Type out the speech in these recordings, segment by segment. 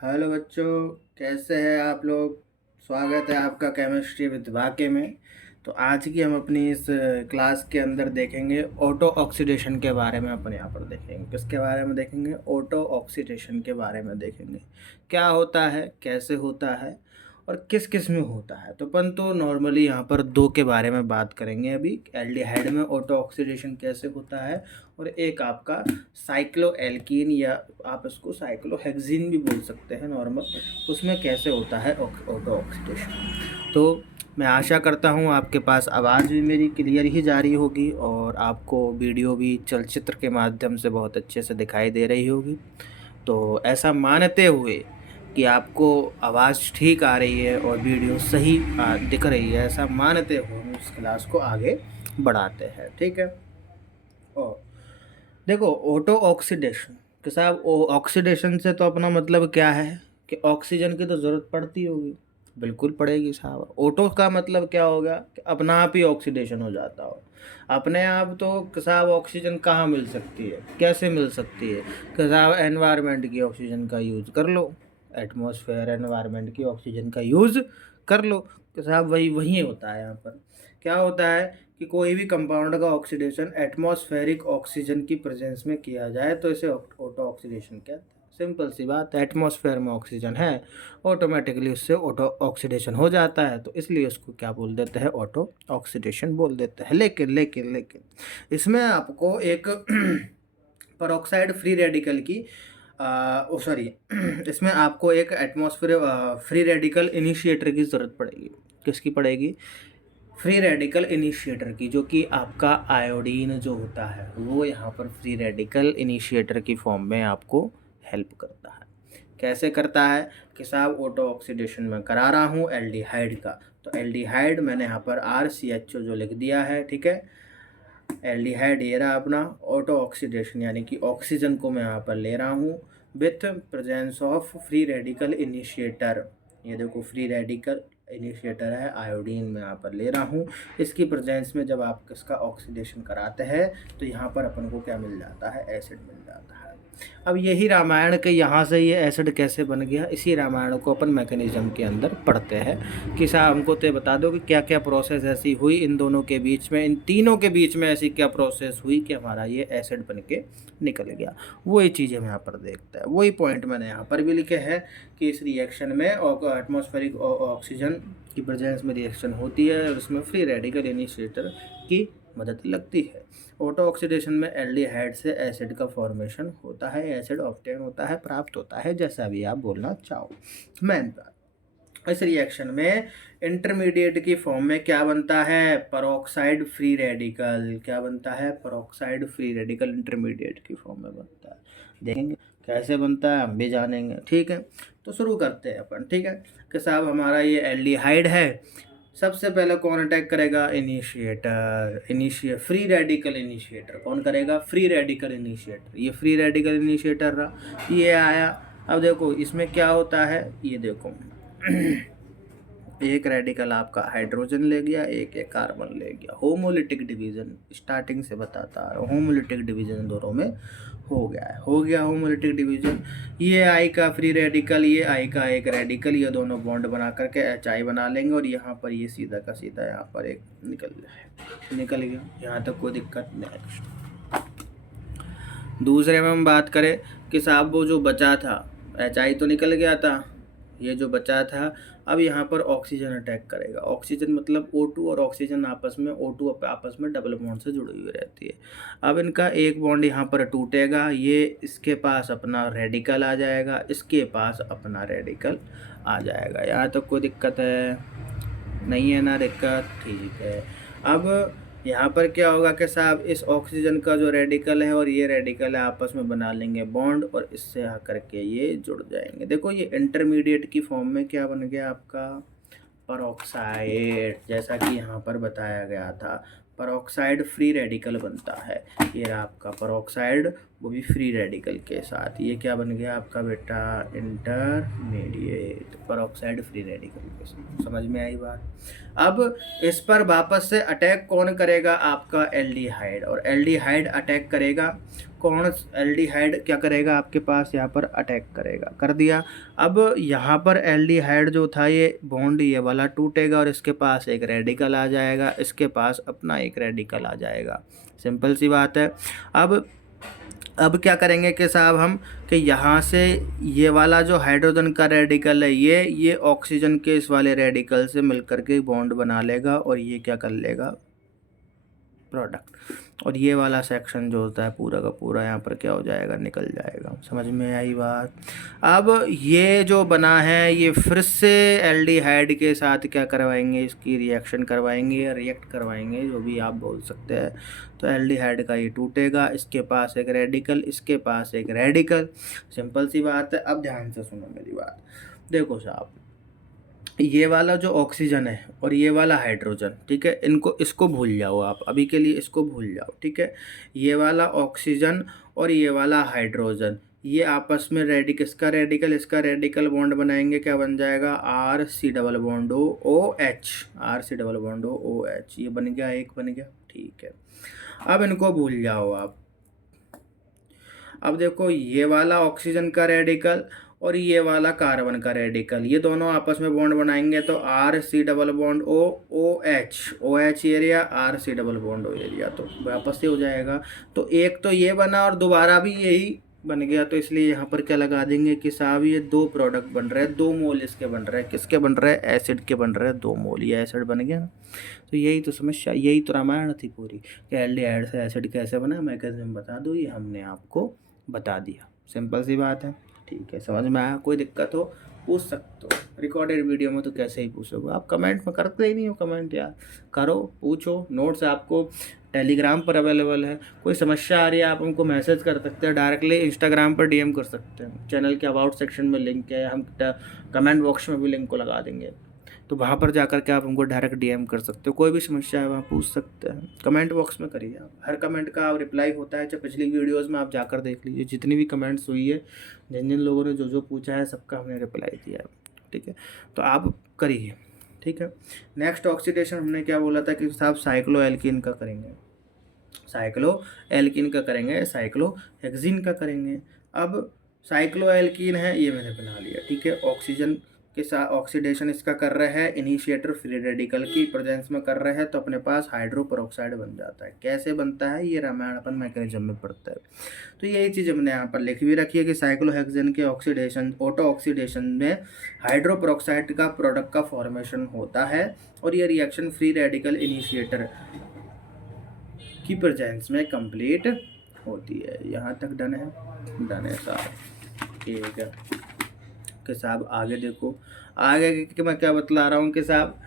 Hello बच्चों, कैसे हैं आप लोग। स्वागत है आपका केमिस्ट्री विद वाके में। तो आज की हम अपनी इस क्लास के अंदर देखेंगे ऑटो ऑक्सीडेशन के बारे में। अपन यहाँ पर देखेंगे किसके बारे में देखेंगे, ऑटो ऑक्सीडेशन के बारे में देखेंगे। क्या होता है, कैसे होता है और किस किस में होता है। तो अपन तो नॉर्मली यहाँ पर दो के बारे में बात करेंगे अभी। एल्डिहाइड में ऑटो ऑक्सीडेशन कैसे होता है और एक आपका साइक्लो एल्कीन या आप इसको साइक्लोहेक्सीन भी बोल सकते हैं नॉर्मल, उसमें कैसे होता है ऑटो ऑक्सीडेशन। तो मैं आशा करता हूँ आपके पास आवाज़ भी मेरी क्लियर ही जा रही होगी और आपको वीडियो भी चलचित्र के माध्यम से बहुत अच्छे से दिखाई दे रही होगी। तो ऐसा मानते हुए कि आपको आवाज़ ठीक आ रही है और वीडियो सही दिख रही है, ऐसा मानते हुए हम इस क्लास को आगे बढ़ाते हैं। ठीक है। और देखो, ऑटो ऑक्सीडेशन कि साहब ऑक्सीडेशन से तो अपना मतलब क्या है कि ऑक्सीजन की तो ज़रूरत पड़ती होगी। बिल्कुल पड़ेगी साहब। ऑटो का मतलब क्या होगा कि अपना आप ही ऑक्सीडेशन हो जाता हो। अपने आप तो कि साहब ऑक्सीजन कहाँ मिल सकती है, कैसे मिल सकती है कि साहब एनवायरनमेंट की ऑक्सीजन का यूज़ कर लो, एटमॉस्फेयर एनवायरनमेंट की ऑक्सीजन का यूज़ कर लो कि साहब वही वही होता है। यहाँ पर क्या होता है कि कोई भी कंपाउंड का ऑक्सीडेशन एटमॉस्फेरिक ऑक्सीजन की प्रेजेंस में किया जाए तो इसे ऑटो ऑक्सीडेशन कहते हैं। सिंपल सी बात है, एटमॉस्फेयर में ऑक्सीजन है, ऑटोमेटिकली उससे ऑटो ऑक्सीडेशन हो जाता है, तो इसलिए उसको क्या बोल देते हैं, ऑटो ऑक्सीडेशन बोल देते हैं। लेकिन लेकिन लेकिन इसमें आपको एक पेरोक्साइड फ्री रेडिकल की सॉरी इसमें आपको एक एटमॉस्फेयर फ्री रेडिकल इनिशिएटर की ज़रूरत पड़ेगी। किसकी पड़ेगी? फ्री रेडिकल इनिशिएटर की, जो कि आपका आयोडीन जो होता है वो यहाँ पर फ्री रेडिकल इनिशिएटर की फॉर्म में आपको हेल्प करता है। कैसे करता है कि साहब ऑटो ऑक्सीडेशन में करा रहा हूँ एल्डिहाइड का, तो एल्डिहाइड मैंने यहाँ पर RCHO जो लिख दिया है। ठीक है, एल्डिहाइड ये रहा अपना। ऑटो ऑक्सीडेशन यानी कि ऑक्सीजन को मैं यहाँ पर ले रहा हूँ with presence of free radical initiator. ये देखो, फ्री रेडिकल इनिशिएटर है आयोडीन में यहाँ पर ले रहा हूँ। इसकी प्रेजेंस में जब आप इसका ऑक्सीडेशन कराते हैं तो यहाँ पर अपन को क्या मिल जाता है, एसिड मिल जाता है। अब यही रामायण के यहाँ से ये एसिड कैसे बन गया, इसी रामायण को अपन मैकेनिज्म के अंदर पढ़ते हैं कि साहब हमको तो बता दो कि क्या क्या प्रोसेस ऐसी हुई इन दोनों के बीच में, इन तीनों के बीच में ऐसी क्या प्रोसेस हुई कि हमारा ये एसिड बन के निकल गया। वही चीज़ हम यहाँ पर देखते हैं, वही पॉइंट मैंने यहाँ पर भी लिखे हैं कि इस रिएक्शन में एटमॉस्फेरिक ऑक्सीजन की प्रेजेंस में रिएक्शन होती है और उसमें फ्री रेडिकल इनिशिएटर की मदद लगती है। ऑटो ऑक्सीडेशन में एल्डिहाइड से एसिड का फॉर्मेशन होता है, एसिड ऑब्टेन होता है, प्राप्त होता है, जैसा भी आप बोलना चाहो। मेन बात, इस रिएक्शन में इंटरमीडिएट की फॉर्म में क्या बनता है, पेरोक्साइड फ्री रेडिकल। क्या बनता है? पेरोक्साइड फ्री रेडिकल इंटरमीडिएट की फॉर्म में बनता है। देखेंगे कैसे बनता है, हम भी जानेंगे। ठीक है, तो शुरू करते हैं अपन। ठीक है कि साहब हमारा ये एल्डिहाइड है, सबसे पहले कौन अटैक करेगा, इनिशिएटर फ्री रेडिकल इनिशिएटर। कौन करेगा? Free radical initiator. ये फ्री रेडिकल इनिशिएटर रहा, ये आया। अब देखो इसमें क्या होता है, ये देखो एक रेडिकल आपका हाइड्रोजन ले गया, एक कार्बन ले गया। होमोलिटिक डिवीजन स्टार्टिंग से बताता आ रहा हूँ, होमोलिटिक डिवीजन दोनों में हो गया है, हो गया होमोलिटिक डिवीजन। ये आई का फ्री रेडिकल, ये आई का एक रेडिकल, ये दोनों बॉन्ड बना करके HI बना लेंगे और यहाँ पर ये सीधा का सीधा यहाँ पर एक निकल गया। यहाँ तक कोई दिक्कत नहीं। दूसरे में हम बात करें कि साहब वो जो बचा था, HI तो निकल गया था, ये जो बचा था, अब यहाँ पर ऑक्सीजन अटैक करेगा। ऑक्सीजन मतलब O2 और ऑक्सीजन आपस में, O2 आपस में डबल बॉन्ड से जुड़ी हुई रहती है। अब इनका एक बॉन्ड यहाँ पर टूटेगा, ये इसके पास अपना रेडिकल आ जाएगा, इसके पास अपना रेडिकल आ जाएगा। यहाँ तक कोई दिक्कत है? नहीं है ना दिक्कत, ठीक है। अब यहाँ पर क्या होगा कि साहब इस ऑक्सीजन का जो रेडिकल है और ये रेडिकल है आपस में बना लेंगे बॉन्ड और इससे आकर के ये जुड़ जाएंगे। देखो ये इंटरमीडिएट की फॉर्म में क्या बन गया आपका, पेरोक्साइड। जैसा कि यहाँ पर बताया गया था, पेरोक्साइड फ्री रेडिकल बनता है। ये रहा आपका पेरोक्साइड, वो भी फ्री रेडिकल के साथ। ये क्या बन गया आपका बेटा, इंटरमीडिएट पेरोक्साइड फ्री रेडिकल के साथ। समझ में आई बात? अब इस पर वापस से अटैक कौन करेगा, आपका एल्डिहाइड। और एल्डिहाइड अटैक करेगा कौन एल्डिहाइड क्या करेगा आपके पास यहाँ पर अटैक करेगा, कर दिया। अब यहाँ पर एल्डिहाइड जो था ये बॉन्ड ये वाला टूटेगा और इसके पास एक रेडिकल आ जाएगा, इसके पास अपना एक रेडिकल आ जाएगा। सिंपल सी बात है। अब क्या करेंगे कि साहब हम कि यहाँ से ये वाला जो हाइड्रोजन का रेडिकल है ये ऑक्सीजन के इस वाले रेडिकल से मिलकर के बॉन्ड बना लेगा और ये क्या कर लेगा, प्रोडक्ट। और ये वाला सेक्शन जो होता है पूरा का पूरा यहाँ पर क्या हो जाएगा, निकल जाएगा। समझ में आई बात। अब ये जो बना है ये फिर से एल्डिहाइड के साथ क्या करवाएंगे, इसकी रिएक्शन करवाएंगे या रिएक्ट करवाएंगे, जो भी आप बोल सकते हैं। तो एल्डिहाइड का ये टूटेगा, इसके पास एक रेडिकल, इसके पास एक रेडिकल। सिंपल सी बात है। अब ध्यान से सुनो मेरी बात। देखो साहब, ये वाला जो ऑक्सीजन है और ये वाला हाइड्रोजन, ठीक है, इसको भूल जाओ आप, अभी के लिए इसको भूल जाओ, ठीक है। ये वाला ऑक्सीजन और ये वाला हाइड्रोजन ये आपस में इसका रेडिकल बॉन्ड बनाएंगे, क्या बन जाएगा, R C double bond O H, R C double bond O H, ये बन गया, एक बन गया, ठीक है। अब इनको भूल जाओ आप। अब देखो ये वाला ऑक्सीजन का रेडिकल और ये वाला कार्बन का रेडिकल, ये दोनों आपस में बॉन्ड बनाएंगे तो R C double bond O H area, R C double bond O area, तो वापस से हो जाएगा। तो एक तो ये बना और दोबारा भी यही बन गया, तो इसलिए यहाँ पर क्या लगा देंगे कि साहब ये दो प्रोडक्ट बन रहे हैं, 2 मोल इसके बन रहे हैं। किसके बन रहे हैं, एसिड के बन रहे हैं, 2 मोल, ये एसिड बन गया ना। तो यही तो समस्या, यही तो रामायण थी पूरी कि एल्डिहाइड से एसिड कैसे बना, मैकेनिज्म बता दो, ये हमने आपको बता दिया। सिंपल सी बात है, ठीक है। समझ में आया? कोई दिक्कत हो पूछ सकते हो, रिकॉर्डेड वीडियो में तो कैसे ही पूछोगे आप, कमेंट में करते ही नहीं हो कमेंट, यार करो, पूछो। नोट्स आपको टेलीग्राम पर अवेलेबल है, कोई समस्या आ रही है आप हमको मैसेज कर सकते हैं, डायरेक्टली इंस्टाग्राम पर डीएम कर सकते हैं। चैनल के अबाउट सेक्शन में लिंक है, हम कमेंट बॉक्स में भी लिंक को लगा देंगे, तो वहाँ पर जाकर के आप हमको डायरेक्ट डीएम कर सकते हो। कोई भी समस्या है वहाँ पूछ सकते हैं, कमेंट बॉक्स में करिए आप, हर कमेंट का आप रिप्लाई होता है। चाहे पिछली वीडियोस में आप जाकर देख लीजिए, जितनी भी कमेंट्स हुई है, जिन जिन लोगों ने जो जो पूछा है सबका हमने रिप्लाई दिया है, ठीक है। तो आप करिए, ठीक है। नेक्स्ट ऑक्सीडेशन हमने क्या बोला था कि साहब साइक्लोएल्कीन का करेंगे, साइक्लोएल्कीन का करेंगे, साइक्लोहेक्सीन का करेंगे। अब साइक्लोएल्कीन है, ये मैंने बना लिया, ठीक है। ऑक्सीजन के साथ ऑक्सीडेशन इसका कर रहा है, इनिशिएटर फ्री रेडिकल की प्रेजेंस में कर रहा है, तो अपने पास हाइड्रोपेरोक्साइड बन जाता है। कैसे बनता है, ये रामायण अपन मैकेनिज्म में पढ़ता है। तो यही चीज़ हमने यहाँ पर लिख भी रखी है कि साइक्लोहेक्सेन के ऑक्सीडेशन, ऑटो ऑक्सीडेशन में हाइड्रोपेरोक्साइड का प्रोडक्ट का फॉर्मेशन होता है और ये रिएक्शन फ्री रेडिकल इनिशिएटर की प्रेजेंस में कंप्लीट होती है। यहाँ तक डन है साहब, ठीक है। कि साहब आगे देखो, आगे कि मैं क्या बतला रहा हूँ कि साहब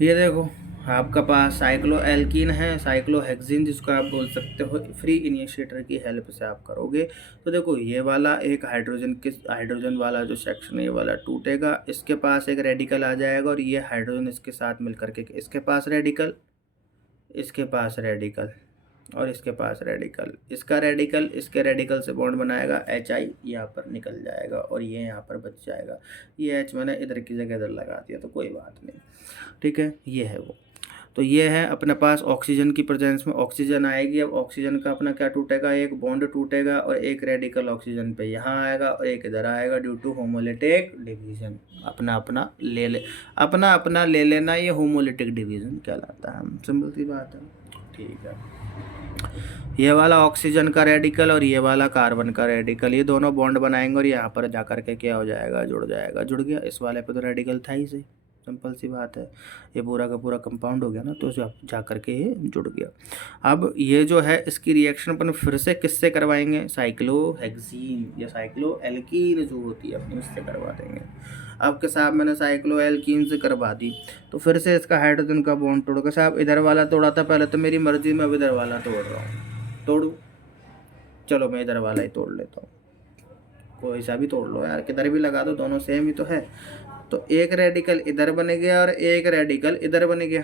ये देखो आपका पास साइक्लोएल्कीन है, साइक्लोहेक्सीन जिसको आप बोल सकते हो, फ्री इनिशिएटर की हेल्प से आप करोगे। तो देखो ये वाला एक हाइड्रोजन वाला जो सेक्शन है ये वाला टूटेगा, इसके पास एक रेडिकल आ जाएगा और ये हाइड्रोजन इसके साथ मिलकर के इसके पास रेडिकल, इसके पास रेडिकल और इसके पास रेडिकल, इसका रेडिकल इसके रेडिकल से बॉन्ड बनाएगा, HI यहाँ पर निकल जाएगा और ये यहाँ पर बच जाएगा। ये H मैंने इधर की जगह इधर लगा दिया, तो कोई बात नहीं, ठीक है। ये है वो, तो ये है अपने पास ऑक्सीजन की प्रेजेंस में ऑक्सीजन आएगी। अब ऑक्सीजन का अपना क्या टूटेगा, एक बॉन्ड टूटेगा और एक रेडिकल ऑक्सीजन पे यहाँ आएगा और एक इधर आएगा, ड्यू टू होमोलिटिक डिवीजन। अपना अपना ले लेना, ये होमोलिटिक डिवीजन कहलाता है। सिंपल सी बात है, ठीक है। ये वाला ऑक्सीजन का रेडिकल और ये वाला कार्बन का रेडिकल, ये दोनों बॉन्ड बनाएंगे और यहाँ पर जाकर के क्या हो जाएगा, जुड़ जाएगा, जुड़ गया। इस वाले पे तो रेडिकल था ही सही, सिंपल सी बात है। ये पूरा का पूरा कंपाउंड हो गया ना, तो जा करके ये जुड़ गया। अब ये जो है इसकी रिएक्शन अपन फिर से किससे करवाएंगे, साइक्लोहेक्सीन या साइक्लोएल्कीन जो होती है अपनी उससे करवा देंगे। अब के साहब मैंने साइक्लोएल्कीन से करवा दी, तो फिर से इसका हाइड्रोजन का बॉन्ड तोड़ के साहब इधर वाला तोड़ा था पहले, तो मेरी मर्जी में अब इधर वाला तोड़ रहा हूँ, तोड़ू, चलो मैं इधर वाला ही तोड़ लेता हूँ, कोई सा भी तोड़ लो यार, किधर भी लगा दो, दोनों सेम ही तो है। तो एक रेडिकल इधर बन गया और एक रेडिकल इधर बन गया,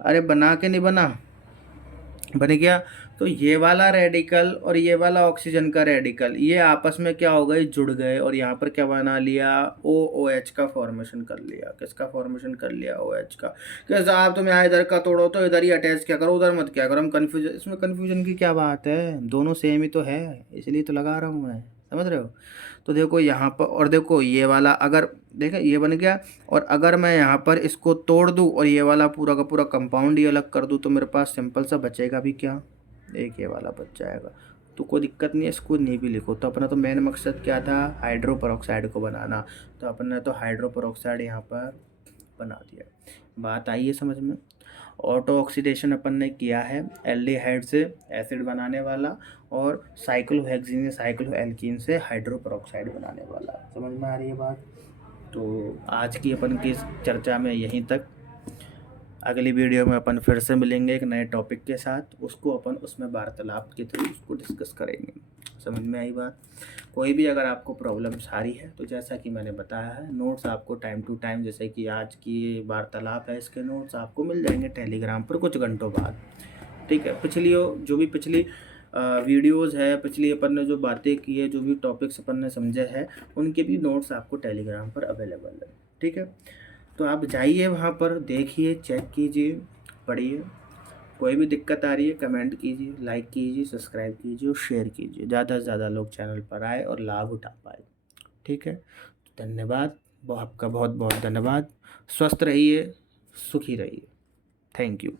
अरे बना के नहीं बना, बन गया। तो ये वाला रेडिकल और ये वाला ऑक्सीजन का रेडिकल ये आपस में क्या हो गए, जुड़ गए, और यहाँ पर क्या बना लिया, OOH का फॉर्मेशन कर लिया। किसका फॉर्मेशन कर लिया, OH का। कि साहब तुम यहाँ इधर का तोड़ो तो इधर ही अटैच क्या करो, उधर मत क्या करो। हम कन्फ्यूजन, इसमें कन्फ्यूजन की क्या बात है, दोनों सेम ही तो है, इसलिए तो लगा रहा हूँ मैं, समझ रहे हो। तो देखो यहाँ पर, और देखो ये वाला अगर देखें ये बन गया, और अगर मैं यहाँ पर इसको तोड़ दूँ और ये वाला पूरा का पूरा कंपाउंड ही अलग कर दूँ, तो मेरे पास सिंपल सा बचेगा भी क्या, एक ये वाला बच जाएगा। तो कोई दिक्कत नहीं है, इसको नहीं भी लिखो। तो अपना तो मेन मकसद क्या था, हाइड्रो पेरोक्साइड को बनाना। तो अपन ने तो हाइड्रो पेरोक्साइड यहाँ पर बना दिया। बात आई है समझ में। ऑटो ऑक्सीडेशन अपन ने किया है एल्डिहाइड से एसिड बनाने वाला, और साइक्लोहेक्सीन साइक्लोएल्कीन से हाइड्रो पेरोक्साइड बनाने वाला। समझ में आ रही है बात। तो आज की अपन की इस चर्चा में यहीं तक। अगली वीडियो में अपन फिर से मिलेंगे एक नए टॉपिक के साथ, उसको अपन उसमें वार्तालाप के थ्रू उसको डिस्कस करेंगे। समझ में आई बात। कोई भी अगर आपको प्रॉब्लम्स आ रही है तो जैसा कि मैंने बताया है, नोट्स आपको टाइम टू टाइम, जैसे कि आज की वार्तालाप है, इसके नोट्स आपको मिल जाएंगे टेलीग्राम पर कुछ घंटों बाद। ठीक है, जो भी पिछली वीडियोज़ है, पिछली अपन ने जो बातें की है, जो भी टॉपिक्स अपन ने समझे हैं, उनके भी नोट्स आपको टेलीग्राम पर अवेलेबल है। ठीक है, तो आप जाइए वहाँ पर, देखिए, चेक कीजिए, पढ़िए। कोई भी दिक्कत आ रही है कमेंट कीजिए, लाइक कीजिए, सब्सक्राइब कीजिए और शेयर कीजिए, ज़्यादा से ज़्यादा लोग चैनल पर आए और लाभ उठा पाए। ठीक है, धन्यवाद, आपका बहुत बहुत धन्यवाद। स्वस्थ रहिए, सुखी रहिए। Thank you.